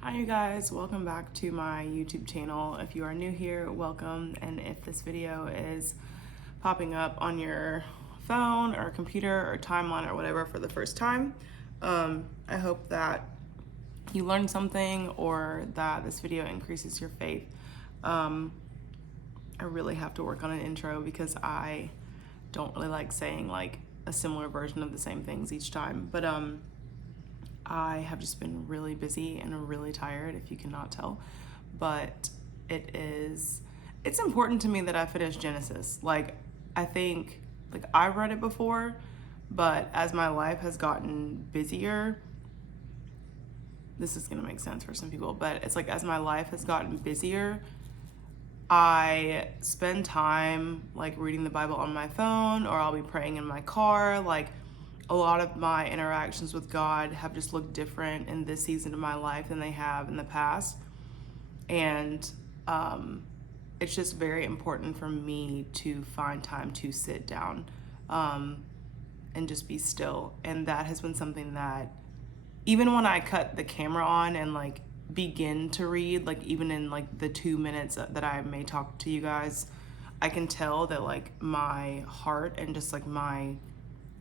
Hi you guys, welcome back to my YouTube channel. If you are new here, welcome, and if this video is popping up on your phone or computer or timeline or whatever for the first time, I hope that you learned something or that this video increases your faith. I really have to work on an intro because I don't really like saying like a similar version of the same things each time, but I have just been really busy and really tired, if you cannot tell. But it's important to me that I finish Genesis. Like, I think, like, I read it before, but as my life has gotten busier, this is gonna make sense for some people, but it's like as my life has gotten busier, I spend time like reading the Bible on my phone, or I'll be praying in my car. Like, a lot of my interactions with God have just looked different in this season of my life than they have in the past. And it's just very important for me to find time to sit down and just be still. And that has been something that even when I cut the camera on and like begin to read, like even in like the 2 minutes that I may talk to you guys, I can tell that like my heart and just like my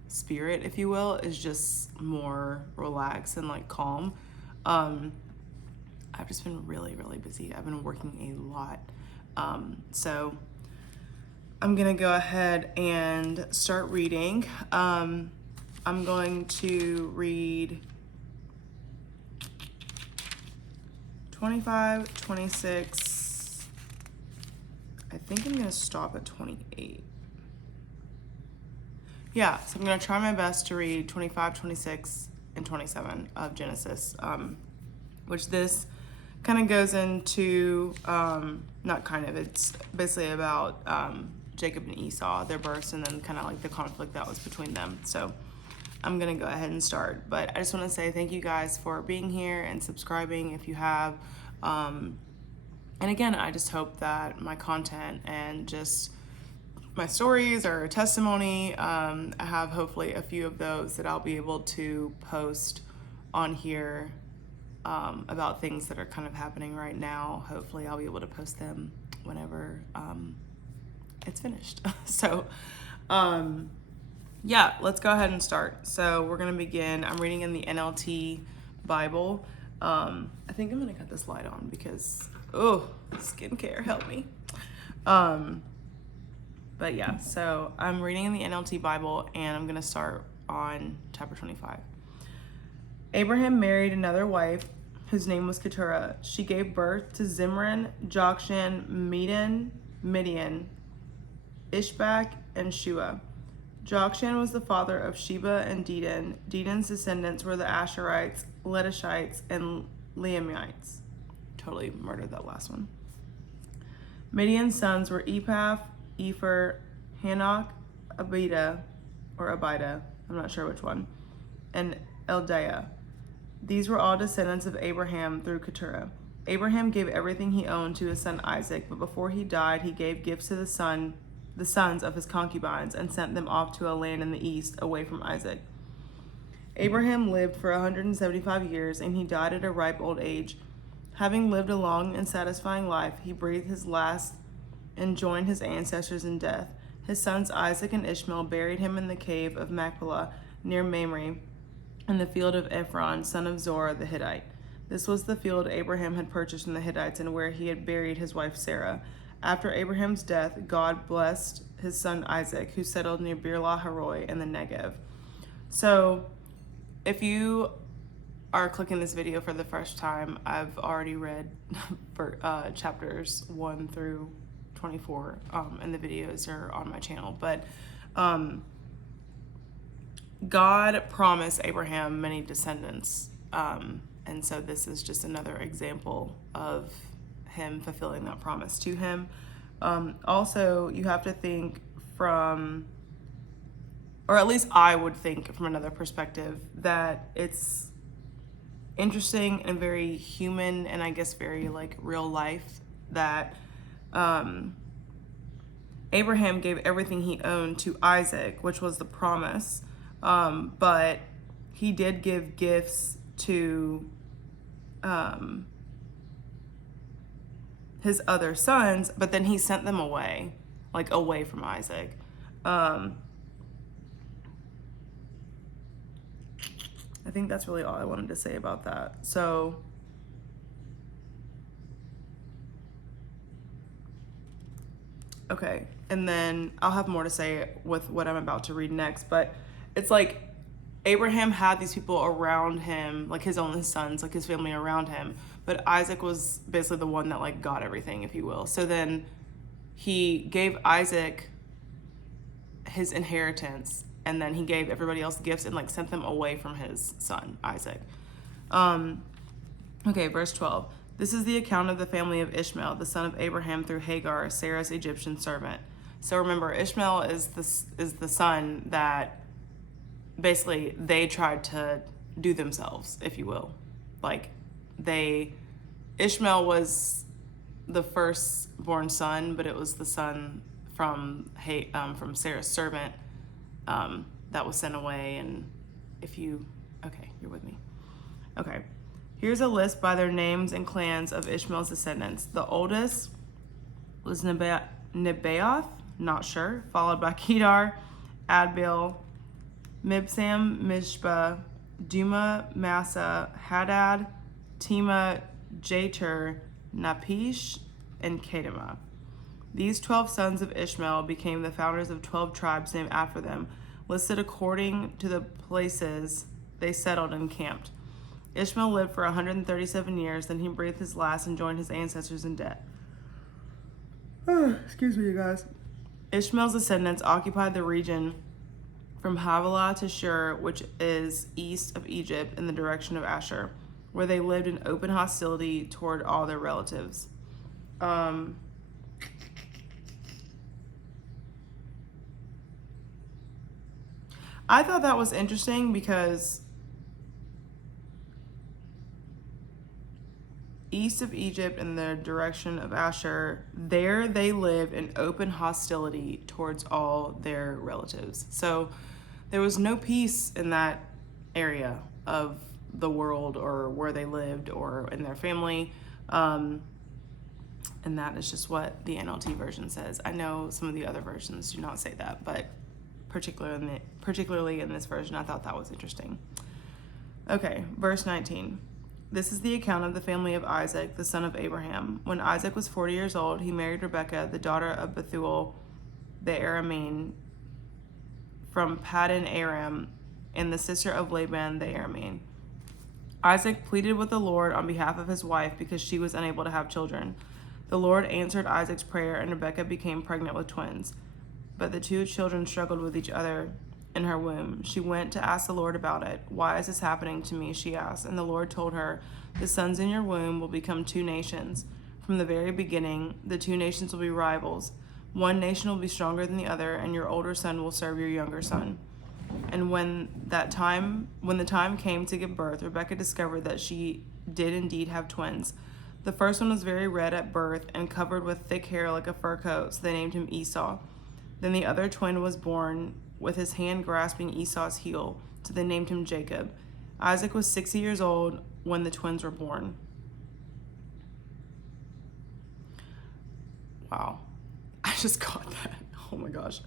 spirit, if you will, is just more relaxed and like calm. I've just been really busy. I've been working a lot. So I'm gonna go ahead and start reading. I'm going to read 25, 26. I think I'm gonna stop at 28. Yeah, so I'm going to try my best to read 25, 26, and 27 of Genesis, which this kind of goes into, not kind of, it's basically about Jacob and Esau, their births, and then kind of like the conflict that was between them. So I'm going to go ahead and start. But I just want to say thank you guys for being here and subscribing if you have. And again, I just hope that my content and just my stories or a testimony, I have hopefully a few of those that I'll be able to post on here about things that are kind of happening right now. Hopefully I'll be able to post them whenever it's finished. So yeah, let's go ahead and start. So we're gonna begin. I'm reading in the NLT Bible. I think I'm gonna cut this light on because, oh, skincare, help me. But yeah, so I'm reading in the NLT Bible, and I'm going to start on chapter 25. Abraham married another wife whose name was Keturah. She gave birth to Zimran, Jokshan, Midian, Ishbak, and Shua. Jokshan was the father of Sheba and Dedan. Dedan's descendants were the Ashurites, Letishites, and Leamites. Totally murdered that last one. Midian's sons were Ephah, Epher, Hanok, Abida, I'm not sure which one, and Eldiah. These were all descendants of Abraham through Keturah. Abraham gave everything he owned to his son Isaac, but before he died, he gave gifts to the sons of his concubines, and sent them off to a land in the east, away from Isaac. Abraham lived for 175 years, and he died at a ripe old age. Having lived a long and satisfying life, he breathed his last and joined his ancestors in death. His sons Isaac and Ishmael buried him in the cave of Machpelah near Mamre, in the field of Ephron, son of Zorah the Hittite. This was the field Abraham had purchased from the Hittites, and where he had buried his wife Sarah. After Abraham's death, God blessed his son Isaac, who settled near Beer Lahai in the Negev. So if you are clicking this video for the first time, I've already read chapters 1 through 24, and the videos are on my channel. But God promised Abraham many descendants, and so this is just another example of him fulfilling that promise to him. Also, you have to think from, or at least I would think from another perspective, that it's interesting and very human, and I guess very like real life, that Abraham gave everything he owned to Isaac, which was the promise, but he did give gifts to his other sons, but then he sent them away, like away from Isaac. I think that's really all I wanted to say about that. So okay, and then I'll have more to say with what I'm about to read next, but it's like Abraham had these people around him, like his only sons, like his family around him, but Isaac was basically the one that like got everything, if you will. So then he gave Isaac his inheritance, and then he gave everybody else gifts and like sent them away from his son Isaac. Okay, verse 12. This is the account of the family of Ishmael, the son of Abraham, through Hagar, Sarah's Egyptian servant. So remember, Ishmael is the son that basically they tried to do themselves, if you will. Like Ishmael was the firstborn son, but it was the son from Sarah's servant that was sent away. And okay, you're with me. Okay. Here's a list by their names and clans of Ishmael's descendants. The oldest was Nebaioth, not sure, followed by Kedar, Adbeel, Mibsam, Mishpah, Duma, Massa, Hadad, Tema, Jeter, Napish, and Kedemah. These 12 sons of Ishmael became the founders of 12 tribes named after them, listed according to the places they settled and camped. Ishmael lived for 137 years, then he breathed his last and joined his ancestors in death. Excuse me, you guys. Ishmael's descendants occupied the region from Havilah to Shur, which is east of Egypt in the direction of Asshur, where they lived in open hostility toward all their relatives. I thought that was interesting because east of Egypt in the direction of Asshur, there they lived in open hostility towards all their relatives. So there was no peace in that area of the world or where they lived or in their family. And that is just what the NLT version says. I know some of the other versions do not say that, but particularly in this version, I thought that was interesting. Okay, verse 19. This is the account of the family of Isaac, the son of Abraham. When Isaac was 40 years old, he married Rebekah, the daughter of Bethuel the Aramean, from Paddan Aram, and the sister of Laban the Aramean. Isaac pleaded with the Lord on behalf of his wife because she was unable to have children. The Lord answered Isaac's prayer, and Rebekah became pregnant with twins. But the two children struggled with each other in her womb. She went to ask the Lord about it. Why is this happening to me? She asked. And the Lord told her, the sons in your womb will become two nations. From the very beginning, the two nations will be rivals. One nation will be stronger than the other, and your older son will serve your younger son. And when the time came to give birth, Rebekah discovered that she did indeed have twins. The first one was very red at birth and covered with thick hair like a fur coat, so they named him Esau. Then the other twin was born with his hand grasping Esau's heel, so they named him Jacob. Isaac was 60 years old when the twins were born. Wow. I just got that. Oh my gosh.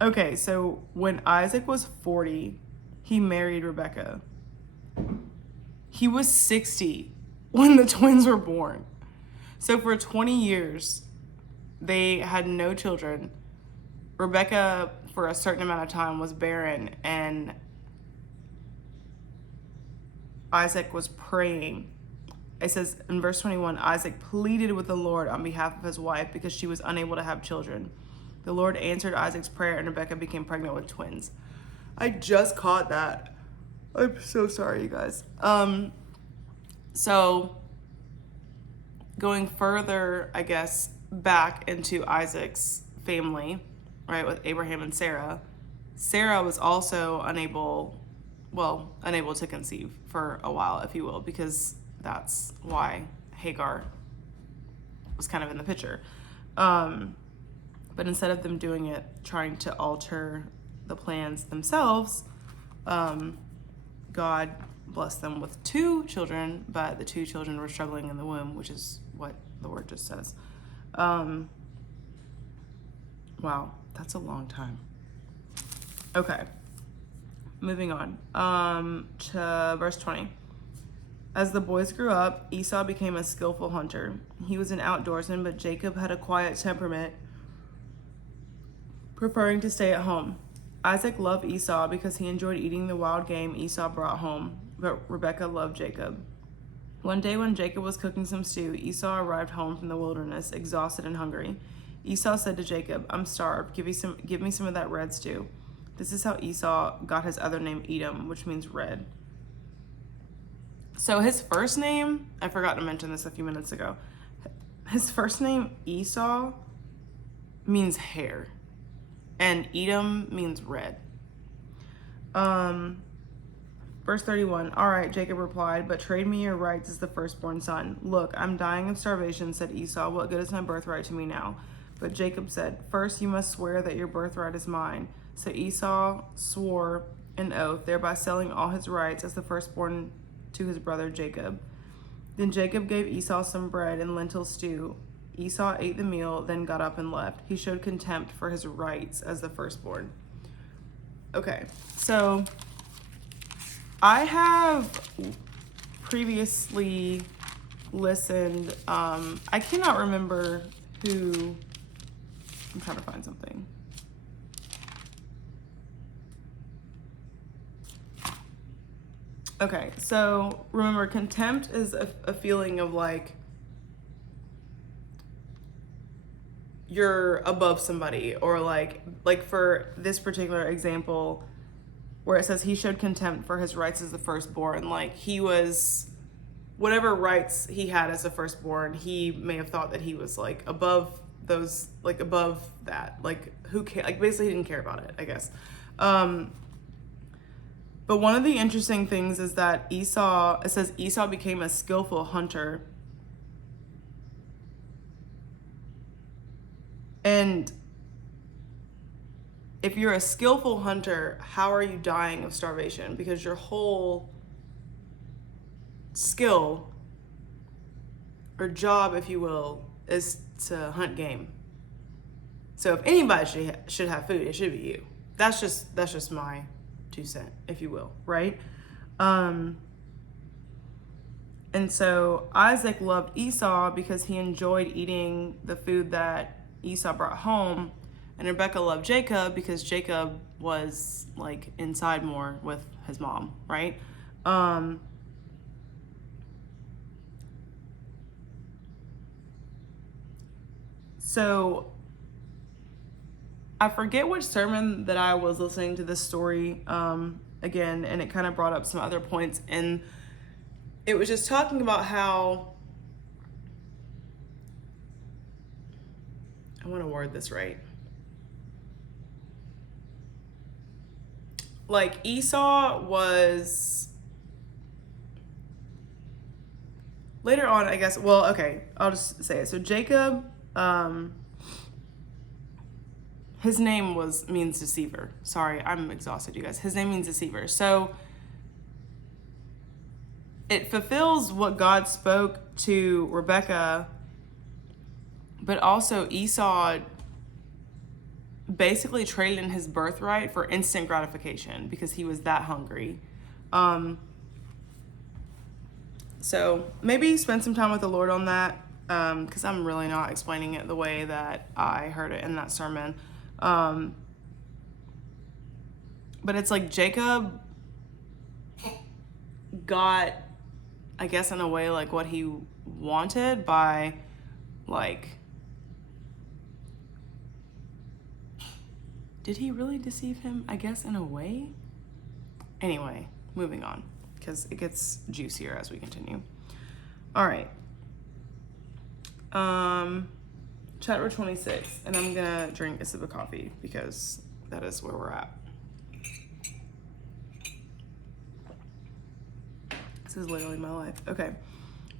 Okay, so when Isaac was 40, he married Rebekah. He was 60 when the twins were born. So for 20 years, they had no children. Rebekah, for a certain amount of time, was barren, and Isaac was praying. It says in verse 21, Isaac pleaded with the Lord on behalf of his wife because she was unable to have children. The Lord answered Isaac's prayer, and Rebekah became pregnant with twins. I just caught that. I'm so sorry, you guys. So going further, I guess, back into Isaac's family, right, with Abraham and Sarah. Sarah was also unable to conceive for a while, if you will, because that's why Hagar was kind of in the picture. But instead of them doing it, trying to alter the plans themselves, God blessed them with 2 children, but the 2 children were struggling in the womb, which is what the word just says. Wow, that's a long time. Okay, moving on to verse 20. As the boys grew up, Esau became a skillful hunter. He was an outdoorsman, but Jacob had a quiet temperament, preferring to stay at home. Isaac loved Esau because he enjoyed eating the wild game Esau brought home, but Rebekah loved Jacob. One day when Jacob was cooking some stew, Esau arrived home from the wilderness, exhausted and hungry. Esau said to Jacob, "I'm starved. Give me some of that red stew." This is how Esau got his other name Edom, which means red. So his first name, I forgot to mention this a few minutes ago. His first name, Esau, means hair, and Edom means red. Verse 31, "All right," Jacob replied, "but trade me your rights as the firstborn son." "Look, I'm dying of starvation," said Esau. "What good is my birthright to me now?" But Jacob said, "First you must swear that your birthright is mine." So Esau swore an oath, thereby selling all his rights as the firstborn to his brother Jacob. Then Jacob gave Esau some bread and lentil stew. Esau ate the meal, then got up and left. He showed contempt for his rights as the firstborn. Okay, so I have previously listened, I cannot remember who, I'm trying to find something. Okay, so remember, contempt is a feeling of like you're above somebody, or like for this particular example where it says he showed contempt for his rights as the firstborn, like he was, whatever rights he had as a firstborn, he may have thought that he was like above those, like above that, like who cares, like basically he didn't care about it, I guess. But one of the interesting things is that Esau, it says Esau became a skillful hunter. And if you're a skillful hunter, how are you dying of starvation? Because your whole skill or job, if you will, is to hunt game. So if anybody should have food, it should be you. That's just my 2 cents, if you will, right? And so Isaac loved Esau because he enjoyed eating the food that Esau brought home, and Rebekah loved Jacob because Jacob was like inside more with his mom, right? So I forget which sermon that I was listening to this story again, and it kind of brought up some other points, and it was just talking about how, I want to word this right. Like Esau was, later on, I guess, well, okay, I'll just say it. So Jacob, his name means deceiver. Sorry, I'm exhausted, you guys. His name means deceiver. So it fulfills what God spoke to Rebekah, but also Esau basically traded in his birthright for instant gratification because he was that hungry. So maybe spend some time with the Lord on that, because I'm really not explaining it the way that I heard it in that sermon. But it's like Jacob got, I guess in a way, like what he wanted by like, did he really deceive him? I guess in a way. Anyway, moving on, because it gets juicier as we continue. All right. Chapter 26, and I'm gonna drink a sip of coffee because that is where we're at. This is literally my life. Okay.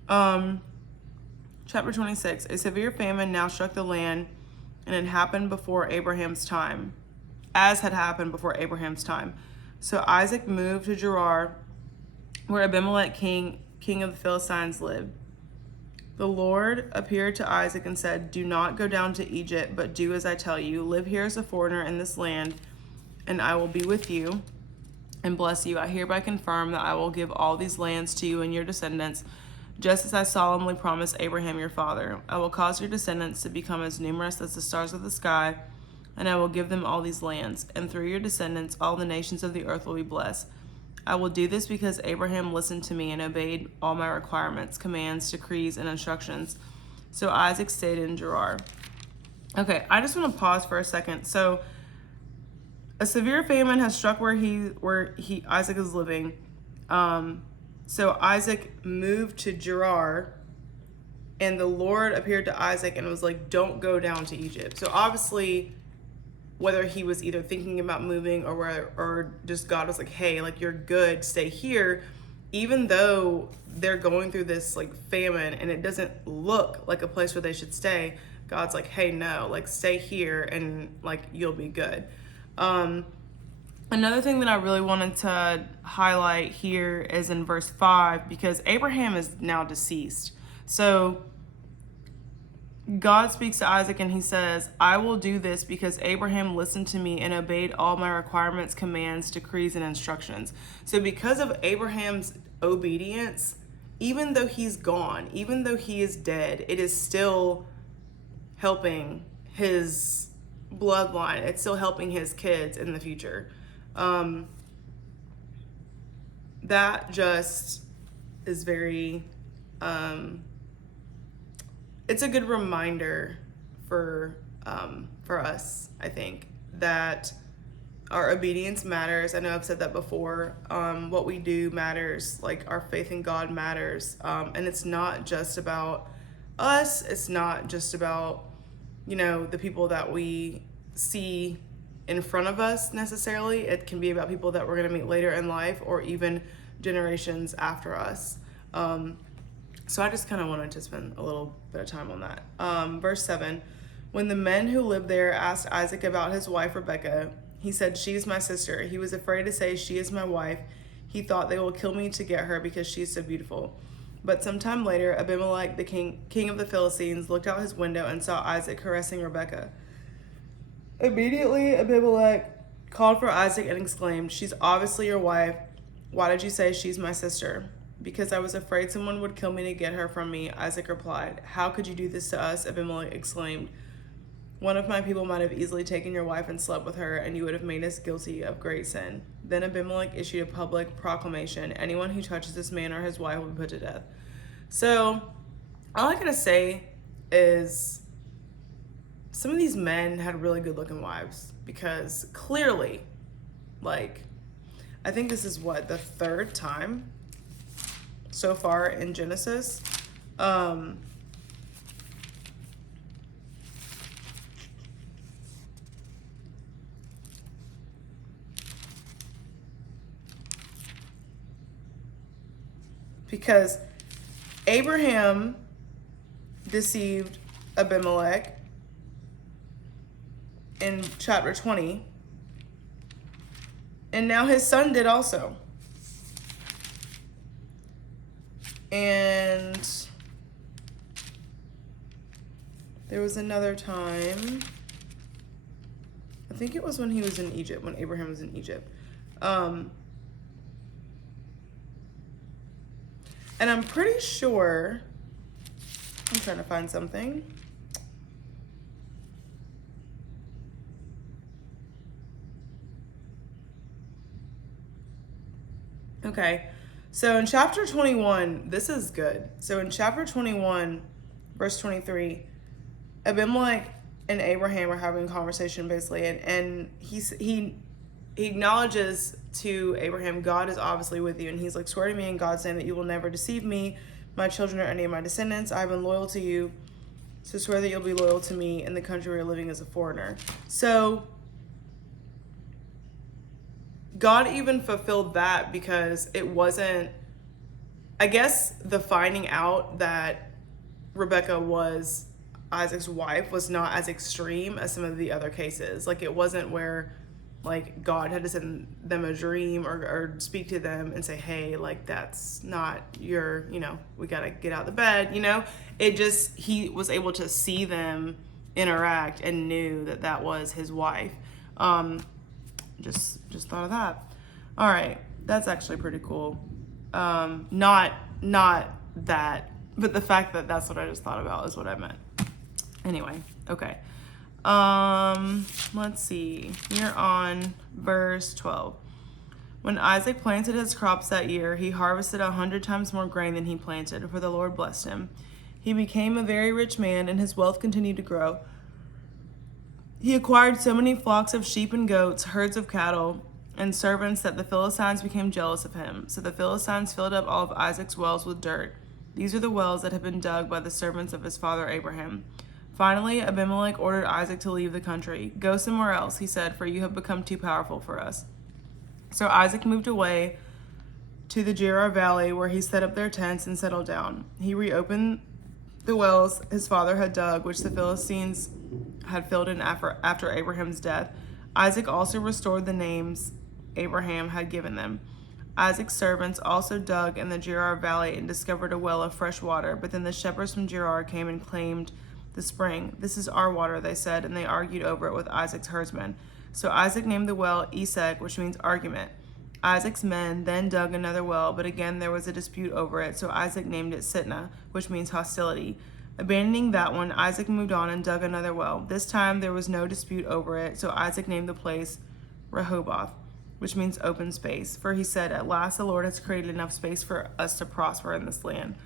Chapter 26, a severe famine now struck the land, and it happened before Abraham's time, as had happened before Abraham's time. So Isaac moved to Gerar, where Abimelech, king of the Philistines, lived. The Lord appeared to Isaac and said, "Do not go down to Egypt, but do as I tell you. Live here as a foreigner in this land, and I will be with you and bless you. I hereby confirm that I will give all these lands to you and your descendants, just as I solemnly promised Abraham your father. I will cause your descendants to become as numerous as the stars of the sky, and I will give them all these lands. And through your descendants, all the nations of the earth will be blessed. I will do this because Abraham listened to me and obeyed all my requirements, commands, decrees, and instructions." So Isaac stayed in Gerar. Okay, I just want to pause for a second. So a severe famine has struck where Isaac is living. So Isaac moved to Gerar, and the Lord appeared to Isaac and was like, "Don't go down to Egypt." So obviously, whether he was either thinking about moving or just God was like, "Hey, like, you're good, stay here," even though they're going through this like famine and it doesn't look like a place where they should stay, God's like, "Hey, no, like, stay here and like you'll be good." Another thing that I really wanted to highlight here is in verse 5, because Abraham is now deceased. So God speaks to Isaac and he says, "I will do this because Abraham listened to me and obeyed all my requirements, commands, decrees, and instructions." So because of Abraham's obedience, even though he's gone, even though he is dead, it is still helping his bloodline. It's still helping his kids in the future. That just is very, it's a good reminder for us, I think, that our obedience matters. I know I've said that before. What we do matters. Like, our faith in God matters. And it's not just about us. It's not just about, the people that we see in front of us necessarily. It can be about people that we're going to meet later in life or even generations after us. So I just kind of wanted to spend a little bit of time on that. Verse 7, when the men who lived there asked Isaac about his wife Rebekah, he said, "She is my sister." He was afraid to say, "She is my wife." He thought, "They will kill me to get her because she is so beautiful." But sometime later, Abimelech, the king of the Philistines, looked out his window and saw Isaac caressing Rebekah. Immediately, Abimelech called for Isaac and exclaimed, "She's obviously your wife. Why did you say she's my sister?" "Because I was afraid someone would kill me to get her from me," Isaac replied. "How could you do this to us?" Abimelech exclaimed. "One of my people might have easily taken your wife and slept with her, and you would have made us guilty of great sin." Then Abimelech issued a public proclamation: "Anyone who touches this man or his wife will be put to death." So, all I gotta say is some of these men had really good looking wives, because clearly, like, I think this is the third time so far in Genesis. Because Abraham deceived Abimelech in chapter 20, and now his son did also. And there was another time, I think it was when he was in Egypt, when Abraham was in Egypt. And I'm pretty sure, I'm trying to find something. Okay, so in chapter 21, this is good. So in chapter 21, verse 23, Abimelech and Abraham are having a conversation basically, and he acknowledges to Abraham, "God is obviously with you," and he's like, "Swear to me in God's name that you will never deceive me, my children, or any of my descendants. I have been loyal to you, so swear that you'll be loyal to me in the country where you're living as a foreigner." So God even fulfilled that, because it wasn't, I guess the finding out that Rebekah was Isaac's wife was not as extreme as some of the other cases. Like, it wasn't where like God had to send them a dream or speak to them and say, hey, like that's not your, we got to get out of the bed, it just, he was able to see them interact and knew that that was his wife. Just thought of that. All right, that's actually pretty cool. Not that, but the fact that that's what I just thought about is what I meant. Anyway, okay. Let's see. We're on verse 12. When Isaac planted his crops that year, he harvested 100 times more grain than he planted, for the Lord blessed him. He became a very rich man, and his wealth continued to grow. He acquired so many flocks of sheep and goats, herds of cattle, and servants that the Philistines became jealous of him. So the Philistines filled up all of Isaac's wells with dirt. These are the wells that had been dug by the servants of his father Abraham. Finally, Abimelech ordered Isaac to leave the country. Go somewhere else, he said, for you have become too powerful for us. So Isaac moved away to the Gerar Valley, where he set up their tents and settled down. He reopened the wells his father had dug, which the Philistines had filled in after Abraham's death. Isaac also restored the names Abraham had given them. Isaac's servants also dug in the Gerar Valley and discovered a well of fresh water, but then the shepherds from Gerar came and claimed the spring. This is our water, they said, and they argued over it with Isaac's herdsmen. So Isaac named the well Esek, which means argument. Isaac's men then dug another well, but again there was a dispute over it, so Isaac named it Sitnah, which means hostility. Abandoning that one, Isaac moved on and dug another well. This time there was no dispute over it, so Isaac named the place Rehoboth, which means open space. For he said, at last the Lord has created enough space for us to prosper in this land.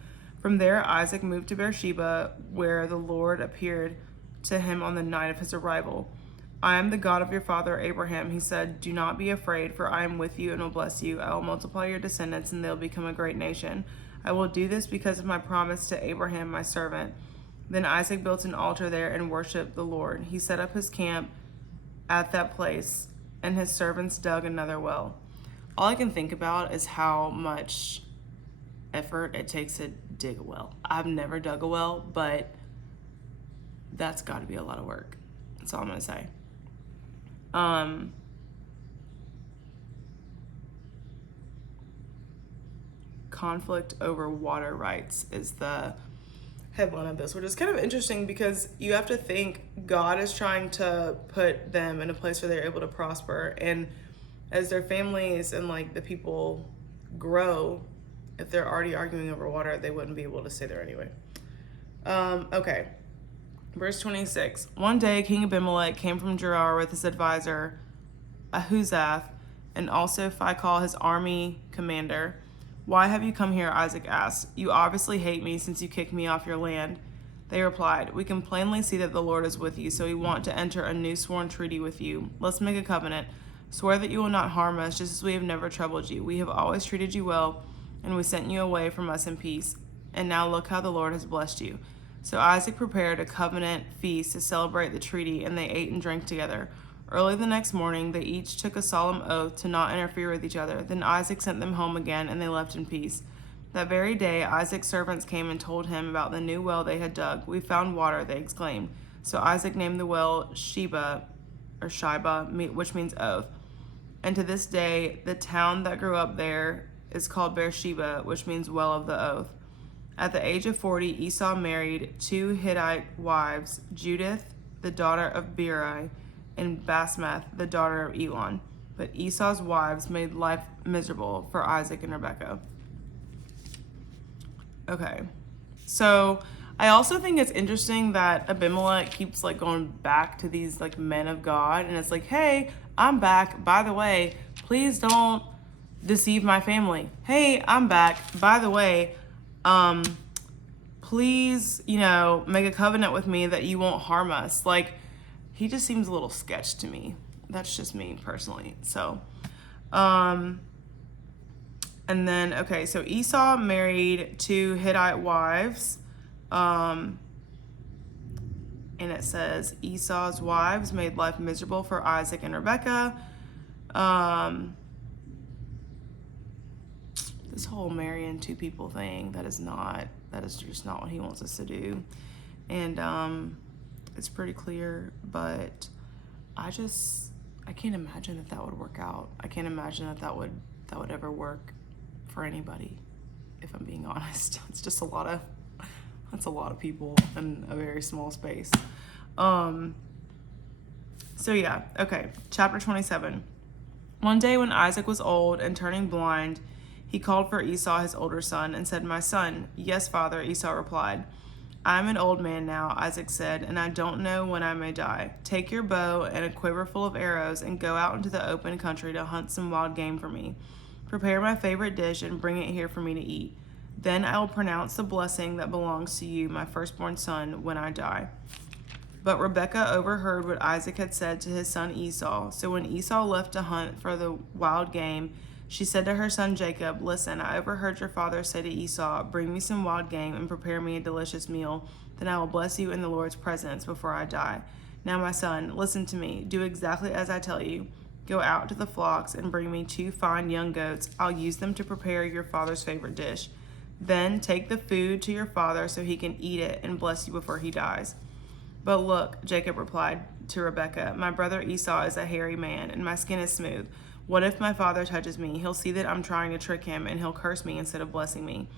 From there, Isaac moved to Beersheba, where the Lord appeared to him on the night of his arrival. I am the God of your father Abraham, he said. Do not be afraid, for I am with you and will bless you. I will multiply your descendants, and they will become a great nation. I will do this because of my promise to Abraham, my servant. Then Isaac built an altar there and worshipped the Lord. He set up his camp at that place, and his servants dug another well. All I can think about is how much effort it takes to dig a well. I've never dug a well, but that's got to be a lot of work. That's all I'm going to say. Conflict over water rights is the headline of this, which is kind of interesting because you have to think God is trying to put them in a place where they're able to prosper, and as their families and like the people grow, if they're already arguing over water, they wouldn't be able to stay there anyway. Okay. Verse 26. One day, King Abimelech came from Gerar with his advisor, Ahuzath, and also Phicol, his army commander. Why have you come here? Isaac asked. You obviously hate me since you kicked me off your land. They replied, we can plainly see that the Lord is with you, so we want to enter a new sworn treaty with you. Let's make a covenant. Swear that you will not harm us, just as we have never troubled you. We have always treated you well, and we sent you away from us in peace. And now look how the Lord has blessed you. So Isaac prepared a covenant feast to celebrate the treaty, and they ate and drank together. Early the next morning, they each took a solemn oath to not interfere with each other. Then Isaac sent them home again, and they left in peace. That very day, Isaac's servants came and told him about the new well they had dug. We found water, they exclaimed. So Isaac named the well Sheba, which means oath. And to this day, the town that grew up there is called Beersheba, which means well of the oath. At the age of 40, Esau married two Hittite wives, Judith, the daughter of Beeri, and Basmath, the daughter of Elon. But Esau's wives made life miserable for Isaac and Rebekah. Okay, so I also think it's interesting that Abimelech keeps like going back to these like men of God, and it's like, hey, I'm back. By the way, please don't deceive my family. Hey, I'm back. By the way, please, make a covenant with me that you won't harm us. Like, he just seems a little sketch to me. That's just me personally. So, and then, okay, so Esau married two Hittite wives. And it says Esau's wives made life miserable for Isaac and Rebekah. This whole marrying two people thing, that is just not what he wants us to do. And it's pretty clear, but I I can't imagine that would work out. I can't imagine that would ever work for anybody, if I'm being honest. It's just that's a lot of people in a very small space. So yeah, okay, chapter 27. One day when Isaac was old and turning blind, he called for Esau, his older son, and said, "My son." "Yes, father," Esau replied. "I am an old man now," Isaac said, "and I don't know when I may die. Take your bow and a quiver full of arrows and go out into the open country to hunt some wild game for me. Prepare my favorite dish and bring it here for me to eat. Then I will pronounce the blessing that belongs to you, my firstborn son, when I die." But Rebekah overheard what Isaac had said to his son Esau. So when Esau left to hunt for the wild game, she said to her son Jacob, "Listen, I overheard your father say to Esau, 'Bring me some wild game and prepare me a delicious meal. Then I will bless you in the Lord's presence before I die. Now, my son, listen to me. Do exactly as I tell you. Go out to the flocks and bring me 2 fine young goats. I'll use them to prepare your father's favorite dish. Then take the food to your father so he can eat it and bless you before he dies.'" "But look," Jacob replied to Rebekah, "my brother Esau is a hairy man, and my skin is smooth. What if my father touches me? He'll see that I'm trying to trick him, and he'll curse me instead of blessing me."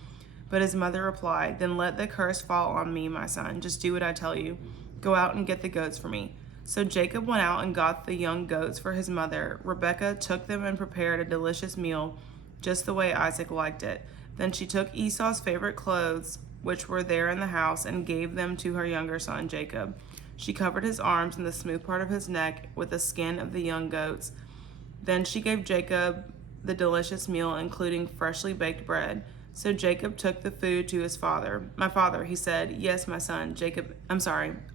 But his mother replied, "Then let the curse fall on me, my son. Just do what I tell you. Go out and get the goats for me." So Jacob went out and got the young goats for his mother. Rebekah took them and prepared a delicious meal, just the way Isaac liked it. Then she took Esau's favorite clothes, which were there in the house, and gave them to her younger son Jacob. She covered his arms and the smooth part of his neck with the skin of the young goats. Then she gave Jacob the delicious meal, including freshly baked bread. So Jacob took the food to his father. "My father," he said. "Yes, my son."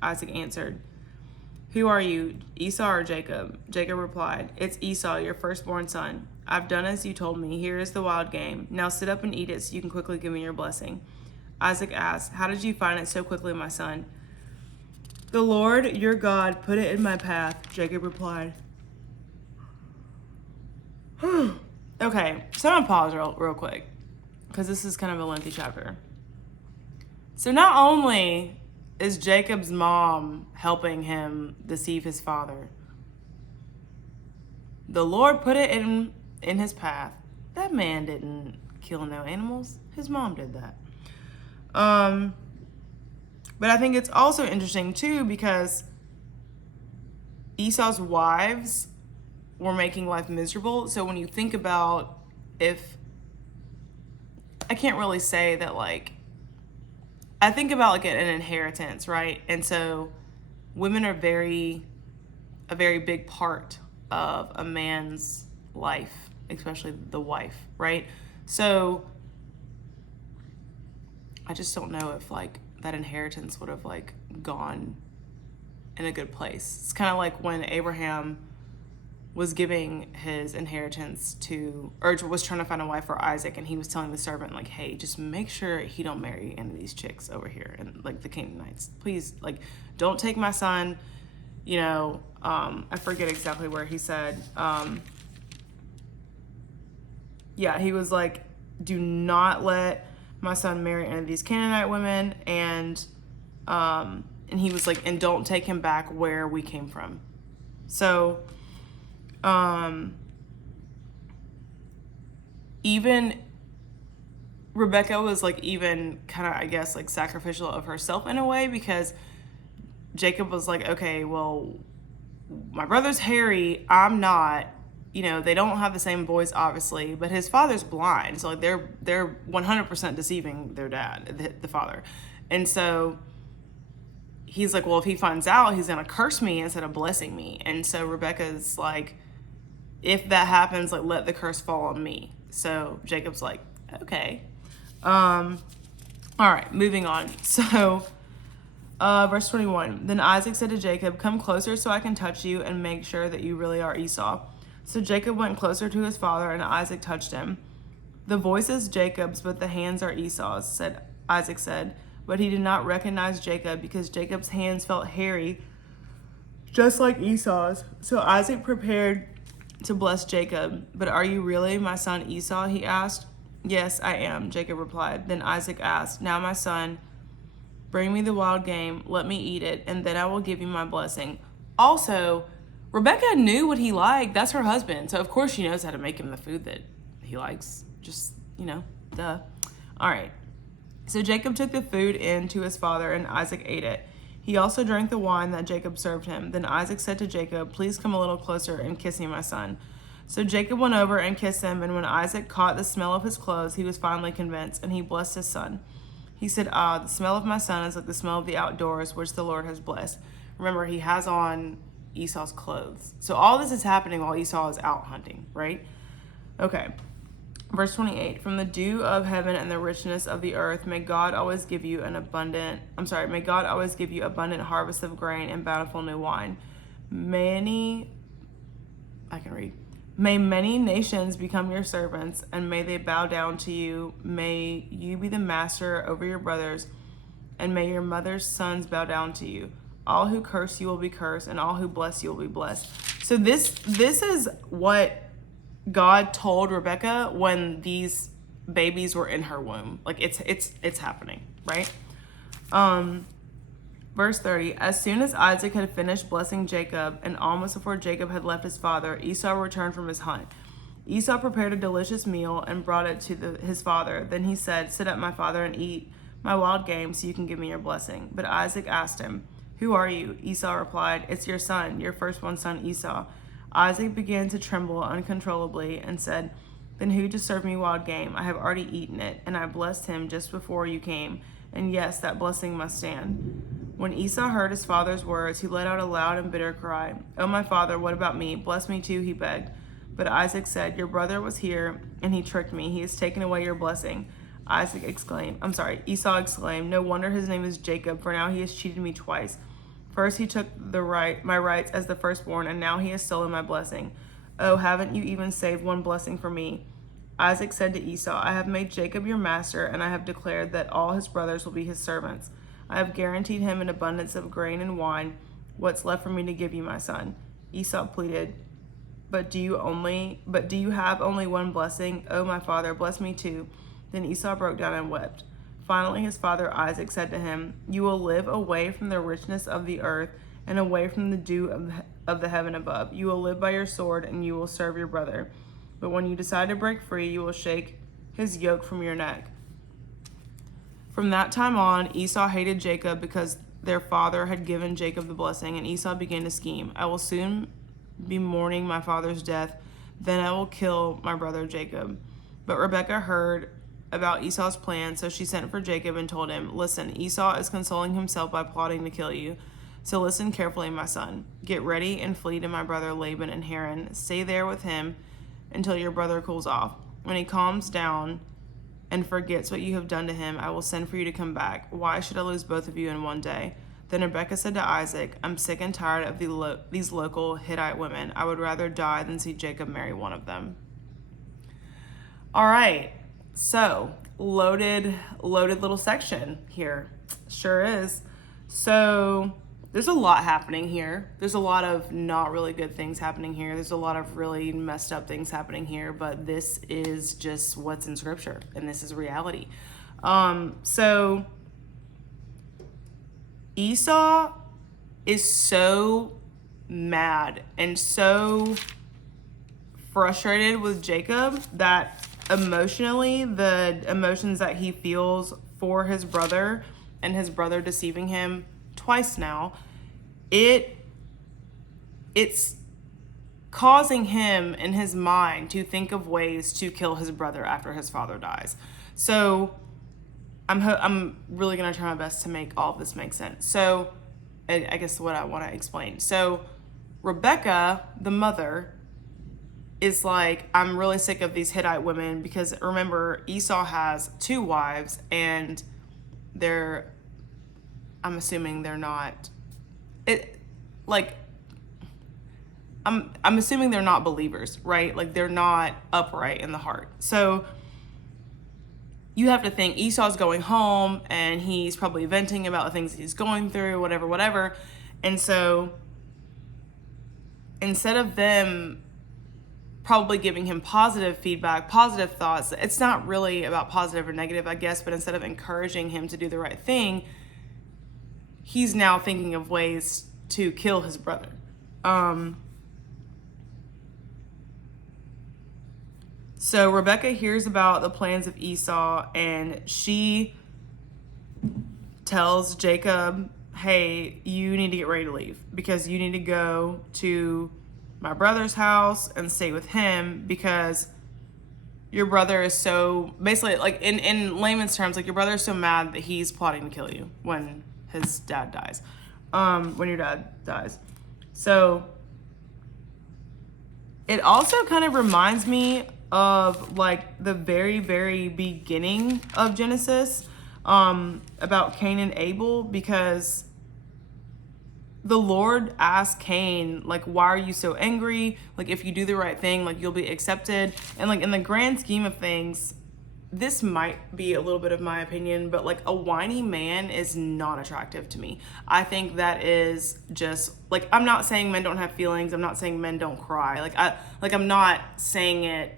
Isaac answered. "Who are you, Esau or Jacob?" Jacob replied, "It's Esau, your firstborn son. I've done as you told me. Here is the wild game. Now sit up and eat it so you can quickly give me your blessing." Isaac asked, "How did you find it so quickly, my son?" "The Lord, your God, put it in my path," Jacob replied. Okay, so I'm gonna pause real quick, because this is kind of a lengthy chapter. So not only is Jacob's mom helping him deceive his father, the Lord put it in his path. That man didn't kill no animals. His mom did that. But I think it's also interesting too, because Esau's wives were making life miserable. So when you think about, if I can't really say that, like, I think about like an inheritance, right? And so women are a very big part of a man's life, especially the wife, right? So I just don't know if like that inheritance would have like gone in a good place. It's kind of like when Abraham was giving his inheritance to, or was trying to find a wife for Isaac, and he was telling the servant, like, "Hey, just make sure he don't marry any of these chicks over here and like the Canaanites. Please, like, don't take my son." You know, I forget exactly where he said. Yeah, he was like, "Do not let my son marry any of these Canaanite women," and he was like, "And don't take him back where we came from." So, even Rebekah was like even kind of, I guess, like sacrificial of herself in a way, because Jacob was like, "Okay, well, my brother's hairy, I'm not." You know, they don't have the same voice, obviously, but his father's blind. So like they're 100% deceiving their dad, the father. And so he's like, "Well, if he finds out, he's going to curse me instead of blessing me." And so Rebekah's like, "If that happens, like, let the curse fall on me." So Jacob's like, "Okay." All right, moving on. So verse 21, "Then Isaac said to Jacob, 'Come closer so I can touch you and make sure that you really are Esau.' So Jacob went closer to his father, and Isaac touched him. 'The voice is Jacob's, but the hands are Esau's,' Isaac said. But he did not recognize Jacob, because Jacob's hands felt hairy, just like Esau's. So Isaac prepared to bless Jacob. 'But are you really my son Esau?' he asked. 'Yes, I am,' Jacob replied. Then Isaac asked, 'Now, my son, bring me the wild game, let me eat it, and then I will give you my blessing.'" Also, Rebekah knew what he liked. That's her husband. So, of course, she knows how to make him the food that he likes. Just, duh. All right. So Jacob took the food in to his father, and Isaac ate it. He also drank the wine that Jacob served him. Then Isaac said to Jacob, "Please come a little closer and kiss me, my son." So Jacob went over and kissed him, and when Isaac caught the smell of his clothes, he was finally convinced, and he blessed his son. He said, "Ah, the smell of my son is like the smell of the outdoors, which the Lord has blessed." Remember, he has on Esau's clothes. So all this is happening while Esau is out hunting, right? Okay. Verse 28, from the dew of heaven and the richness of the earth, may God always give you abundant harvest of grain and bountiful new wine. May many nations become your servants, and may they bow down to you. May you be the master over your brothers, and may your mother's sons bow down to you. All who curse you will be cursed, and all who bless you will be blessed. So this is what God told Rebekah when these babies were in her womb. Like it's happening, right? Verse 30, as soon as Isaac had finished blessing Jacob, and almost before Jacob had left his father, Esau returned from his hunt. Esau prepared a delicious meal and brought it to his father. Then he said, "Sit up, my father, and eat my wild game so you can give me your blessing." But Isaac asked him, "Who are you?" Esau replied, "It's your son, your firstborn son Esau." Isaac began to tremble uncontrollably and said, "Then who just served me wild game? I have already eaten it, and I blessed him just before you came. And yes, that blessing must stand." When Esau heard his father's words, he let out a loud and bitter cry. "Oh, my father, what about me? Bless me too," he begged. But Isaac said, "Your brother was here, and he tricked me. He has taken away your blessing." Esau exclaimed, "No wonder his name is Jacob, for now he has cheated me twice. First he took my rights as the firstborn, and now he has stolen my blessing. Oh, haven't you even saved one blessing for me?" Isaac said to Esau, "I have made Jacob your master, and I have declared that all his brothers will be his servants. I have guaranteed him an abundance of grain and wine. What's left for me to give you, my son?" Esau pleaded, But do you have only one blessing? Oh, my father, bless me too." Then Esau broke down and wept. Finally, his father Isaac said to him, "You will live away from the richness of the earth and away from the dew of the heaven above. You will live by your sword, and you will serve your brother. But when you decide to break free, you will shake his yoke from your neck." From that time on, Esau hated Jacob because their father had given Jacob the blessing, and Esau began to scheme. "I will soon be mourning my father's death. Then I will kill my brother Jacob." But Rebekah heard about Esau's plan, so she sent for Jacob and told him, "Listen, Esau is consoling himself by plotting to kill you. So listen carefully, my son. Get ready and flee to my brother Laban in Haran. Stay there with him until your brother cools off. When he calms down and forgets what you have done to him, I will send for you to come back. Why should I lose both of you in one day?" Then Rebekah said to Isaac, "I'm sick and tired of these local Hittite women. I would rather die than see Jacob marry one of them." All right. So, loaded little section here. Sure is. So, there's a lot happening here. There's a lot of not really good things happening here. There's a lot of really messed up things happening here, but this is just what's in scripture, and this is reality. So, Esau is so mad and so frustrated with Jacob that emotionally, the emotions that he feels for his brother and his brother deceiving him twice now, it's causing him in his mind to think of ways to kill his brother after his father dies. So I'm really going to try my best to make all of this make sense. So I guess what I want to explain. So Rebekah, the mother, is like, "I'm really sick of these Hittite women," because remember, Esau has 2 wives, and I'm assuming they're not, I'm assuming they're not believers, right? Like, they're not upright in the heart. So you have to think Esau's going home, and he's probably venting about the things he's going through, whatever. And so instead of them probably giving him positive feedback, positive thoughts, it's not really about positive or negative, I guess, but instead of encouraging him to do the right thing, he's now thinking of ways to kill his brother. So Rebekah hears about the plans of Esau, and she tells Jacob, hey, you need to get ready to leave because you need to go to my brother's house and stay with him because your brother is so, basically, like in layman's terms, like your brother is so mad that he's plotting to kill you when his dad dies, when your dad dies. So it also kind of reminds me of like the very, very beginning of Genesis, about Cain and Abel, because the Lord asked Cain, like, why are you so angry? Like, if you do the right thing, like, you'll be accepted. And like, in the grand scheme of things, this might be a little bit of my opinion, but like a whiny man is not attractive to me. I think that is just like, I'm not saying men don't have feelings. I'm not saying men don't cry. I'm not saying it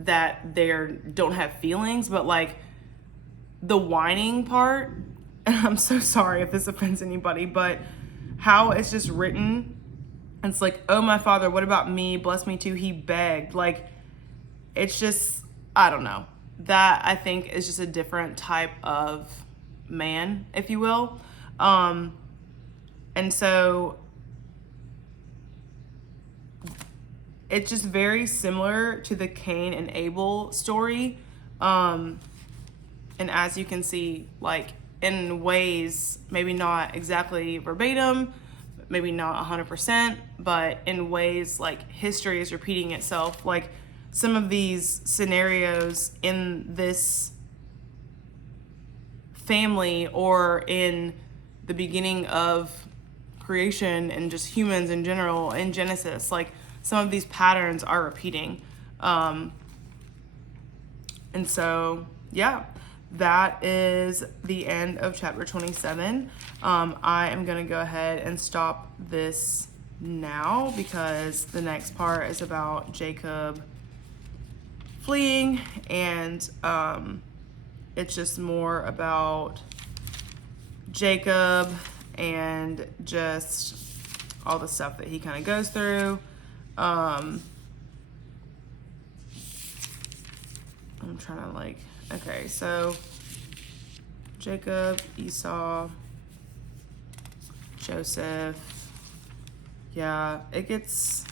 that they don't have feelings, but like the whining part, and I'm so sorry if this offends anybody, but how it's just written, it's like, oh, my father, what about me? Bless me too. He begged. Like, it's just, I don't know. That I think is just a different type of man, if you will. And so it's just very similar to the Cain and Abel story. And as you can see, like in ways, maybe not exactly verbatim, maybe not 100%, but in ways like history is repeating itself. Like some of these scenarios in this family or in the beginning of creation and just humans in general in Genesis, like some of these patterns are repeating. And so, yeah, that is the end of chapter 27. I am going to go ahead and stop this now because the next part is about Jacob fleeing, and it's just more about Jacob and just all the stuff that he kind of goes through. I'm trying to like, okay, so Jacob, Esau, Joseph. Yeah, it gets,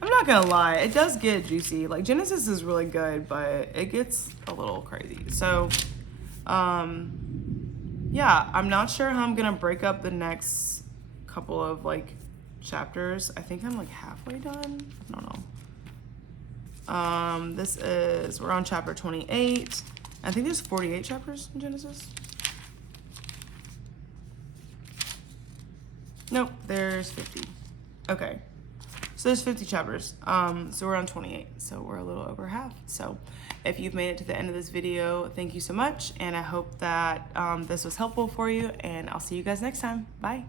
I'm not gonna lie, it does get juicy. Like Genesis is really good, but it gets a little crazy. So, yeah, I'm not sure how I'm gonna break up the next couple of like chapters. I think I'm like halfway done. I don't know. We're on chapter 28. I think there's 48 chapters in Genesis. Nope, there's 50. Okay, so there's 50 chapters. So we're on 28, so we're a little over half. So if you've made it to the end of this video, thank you so much, and I hope that this was helpful for you, and I'll see you guys next time. Bye.